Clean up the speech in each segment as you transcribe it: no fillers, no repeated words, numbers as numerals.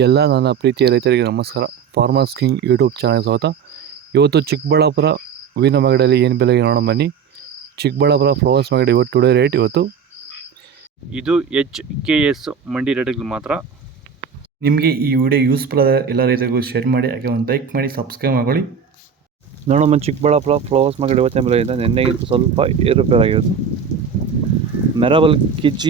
ಎಲ್ಲ ನನ್ನ ಪ್ರೀತಿಯ ರೈತರಿಗೆ ನಮಸ್ಕಾರ. ಫಾರ್ಮರ್ಸ್ ಕಿಂಗ್ ಯೂಟ್ಯೂಬ್ ಚಾನಲ್ ಸ್ವಾಗತ. ಇವತ್ತು ಚಿಕ್ಕಬಳ್ಳಾಪುರ ಹೂವಿನ ಮಾರ್ಕೆಟಲ್ಲಿ ಏನು ಬೆಲೆಗೆ ನೋಡೋಣ ಬನ್ನಿ. ಚಿಕ್ಕಬಳ್ಳಾಪುರ ಫ್ಲವರ್ಸ್ ಮಾರ್ಕೆಟ್ ಇವತ್ತು ಟುಡೇ ರೇಟ್ ಇವತ್ತು ಇದು HKS ಮಂಡಿ ರೇಟ್ಗಳು ಮಾತ್ರ. ನಿಮಗೆ ಈ ವಿಡಿಯೋ ಯೂಸ್ಫುಲ್ ಆದ ಎಲ್ಲ ರೈತರಿಗೂ ಶೇರ್ ಮಾಡಿ, ಹಾಗೆ ಒಂದು ಲೈಕ್ ಮಾಡಿ, ಸಬ್ಸ್ಕ್ರೈಬ್ ಮಾಡ್ಕೊಳ್ಳಿ. ನೋಡೋಣ ಚಿಕ್ಕಬಳ್ಳಾಪುರ ಫ್ಲವರ್ಸ್ ಮಾರ್ಕೆಟ್ ಇವತ್ತಿನ ಬೆಲೆಯಿಂದ ನಿನ್ನೆಗಿಂತ ಸ್ವಲ್ಪ ಏರುಪೇರಾಗಿರೋದು. ಮೆರಾಬಲ್ KG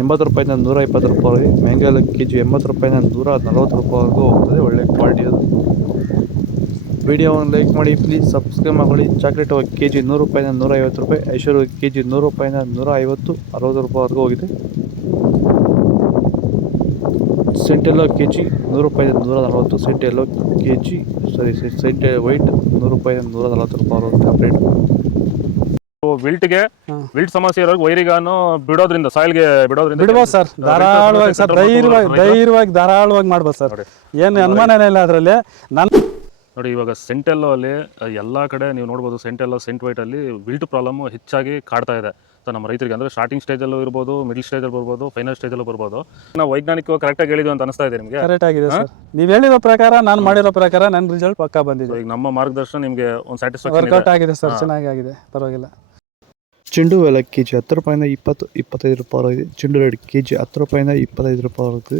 80 ರೂಪಾಯಿಂದ 120 ರೂಪಾಯಿ, ಮ್ಯಾಂಗಲ್ KG 80 ರೂಪಾಯಿಂದ 140 ರೂಪಾಯಿವರೆಗೂ ಹೋಗ್ತದೆ. ಒಳ್ಳೆ ಕ್ವಾಲಿಟಿ ಅದು. ವಿಡಿಯೋವನ್ನು ಲೈಕ್ ಮಾಡಿ, ಪ್ಲೀಸ್ ಸಬ್ಸ್ಕ್ರೈಬ್ ಮಾಡ್ಕೊಳ್ಳಿ. ಚಾಕ್ಲೇಟ್ KG 100 ರೂಪಾಯಿಂದ 150 ರೂಪಾಯಿ, ಐಶ್ವರ್ಯ KG 100 ರೂಪಾಯಿಂದ 150, 60 ರೂಪಾಯಿವರೆಗೂ ಹೋಗಿದೆ. ಸೆಂಟೆಲ್ಲೋ KG 100 ರೂಪಾಯಿಂದ 140, ಸೆಂಟೆಲ್ಲೋ KG ಸೆಂಟೆ ವೈಟ್ 100 ರೂಪಾಯಿಂದ 140 ರೂಪಾಯಿವರೆಗೂ ರೇಟ್. ವಿಲ್ಟ್ ಸಮಸ್ಯೆ ಇರೋರಿಗೆ ವೈರಿಗಾನು ಬಿಡೋದ್ರಿಂದ ಸಾಯಿಲ್ಗೆ ಬಿಡ್ಬೋದು ಸರ್. ಧಾರಾಳವಾಗಿ ಸರ್, ಧೈರ್ಯವಾಗಿ ಧಾರಾಳವಾಗಿ ಮಾಡ್ಬೋದು ಸರ್. ಏನು ಅನುಮಾನನೇ ಇಲ್ಲ ಅದರಲ್ಲಿ. ನೋಡಿ, ಇವಾಗ ಸೆಂಟೆಲ್ಲೋ ಅಲ್ಲಿ ಎಲ್ಲ ಕಡೆ ನೀವು ನೋಡ್ಬೋದು, ಸೆಂಟೆಲ್ಲೋ ಸೆಂಟ್ ವೈಟ್ ಅಲ್ಲಿ ವಿಲ್ಟ್ ಪ್ರಾಬ್ಲಮ್ ಹೆಚ್ಚಾಗಿ ಕಾಡ್ತಾ ಇದೆ. ಸೊ ನಮ್ಮ ರೈತರಿಗೆ ಅಂದ್ರೆ ಸ್ಟಾರ್ಟಿಂಗ್ ಸ್ಟೇಜಲ್ಲೂ ಇರ್ಬೋದು, ಮಿಡಲ್ ಸ್ಟೇಜಲ್ಲಿ ಬರ್ಬೋದು, ಫೈನಲ್ ಸ್ಟೇಜಲ್ಲೂ ಬರ್ಬೋದು. ನಾವು ವೈಜ್ಞಾನಿಕವಾಗಿ ಕರೆಕ್ಟಾಗಿ ಹೇಳಿದ್ವಿ ಅಂತ ಅನಿಸ್ತಾ ಇದೆ ನಿಮಗೆ? ಕರೆಕ್ಟ್ ಆಗಿದೆ ಸರ್. ನೀವು ಹೇಳಿರೋ ಪ್ರಕಾರ, ನಾನು ಮಾಡಿರೋ ಪ್ರಕಾರ ನನ್ನ ರಿಸಲ್ಟ್ ಪಕ್ಕಾ ಬಂದಿದೆ. ಈಗ ನಮ್ಮ ಮಾರ್ಗದರ್ಶನ ನಿಮಗೆ ಒಂದು ಸ್ಯಾಟಿಸ್ಫ್ಯಾಕ್ಷನ್ ವರ್ಕೌಟ್ ಆಗಿದೆ ಸರ್, ಚೆನ್ನಾಗಿ ಆಗಿದೆ, ಪರವಾಗಿಲ್ಲ. ಚೆಂಡು ಹೂವೆಲ್ಲ KG 10 ರೂಪಾಯಿಂದ 20-25 ರೂಪಾಯಿ ಇದೆ. ಚೆಂಡು ರೇಟ್ KG 10 ರೂಪಾಯಿಂದ 25 ರೂಪಾಯಿ ಆಗುತ್ತೆ.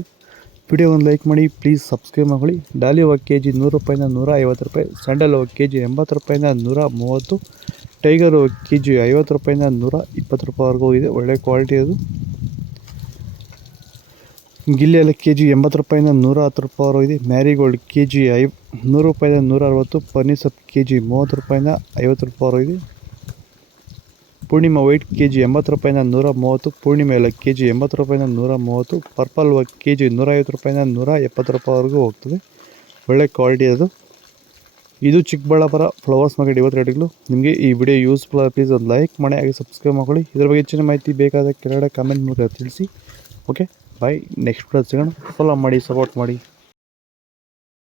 ವಿಡಿಯೋ ಒಂದು ಲೈಕ್ ಮಾಡಿ, ಪ್ಲೀಸ್ ಸಬ್ಸ್ಕ್ರೈಬ್ ಮಾಡಿ. ಡಾಲಿ ಹೂವು KG 100 ರೂಪಾಯಿಂದ 150 ರೂಪಾಯಿ, ಸ್ಯಾಂಡಲ್ ಹೂವು KG 80 ರೂಪಾಯಿಂದ 130, ಟೈಗರ್ ಹೂವು KG 50 ರೂಪಾಯಿಂದ 120 ರೂಪಾಯಿವರೆಗೂ ಹೋಗಿದೆ. ಒಳ್ಳೆ ಕ್ವಾಲಿಟಿ ಅದು. ಗಿಲ್ಲಿ ಎಲ್ಲ KG 80 ರೂಪಾಯಿಂದ 110 ರೂಪಾಯಿವರೆಗೂ ಇದೆ. ಮ್ಯಾರಿಗೋಲ್ಡ್ KG 100 ರೂಪಾಯಿಂದ 160, ಪನ್ನೀರ್ಸೆಪ್ KG 30 ರೂಪಾಯಿಂದ 50 ರೂಪಾಯಿವರೆಗೂ ಇದೆ. ಪೂರ್ಣಿಮಾ ವೈಟ್ KG 80 ರೂಪಾಯಿಂದ 130, ಪೂರ್ಣಿಮಾ ಎಲ್ಲ KG 80 ರೂಪಾಯಿಂದ 130, ಪರ್ಪಲ್ ಹೂವು KG 150 ರೂಪಾಯಿಂದ 170 ರೂಪಾಯಿವರೆಗೂ ಹೋಗ್ತದೆ. ಒಳ್ಳೆ ಕ್ವಾಲಿಟಿ ಅದು. ಇದು ಚಿಕ್ಕಬಳ್ಳಾಪುರ ಫ್ಲವರ್ಸ್ ಮಾರ್ಕೆಟ್ ಇವತ್ತು ರೇಟ್ಗಳು. ನಿಮಗೆ ಈ ವಿಡಿಯೋ ಯೂಸ್ಫುಲ್ ಆದ ಪ್ಲೀಸ್ ಒಂದು ಲೈಕ್ ಮಾಡಿ, ಹಾಗೆ ಸಬ್ಸ್ಕ್ರೈಬ್ ಮಾಡ್ಕೊಳ್ಳಿ. ಇದ್ರ ಬಗ್ಗೆ ಹೆಚ್ಚಿನ ಮಾಹಿತಿ ಬೇಕಾದ ಕೆಳಗಡೆ ಕಾಮೆಂಟ್ ಮೂಲಕ ತಿಳಿಸಿ. ಓಕೆ, ಬಾಯ್. ನೆಕ್ಸ್ಟ್ ವಿಡಿಯೋ ಸಿಗೋಣ. ಫಾಲೋ ಮಾಡಿ, ಸಪೋರ್ಟ್ ಮಾಡಿ.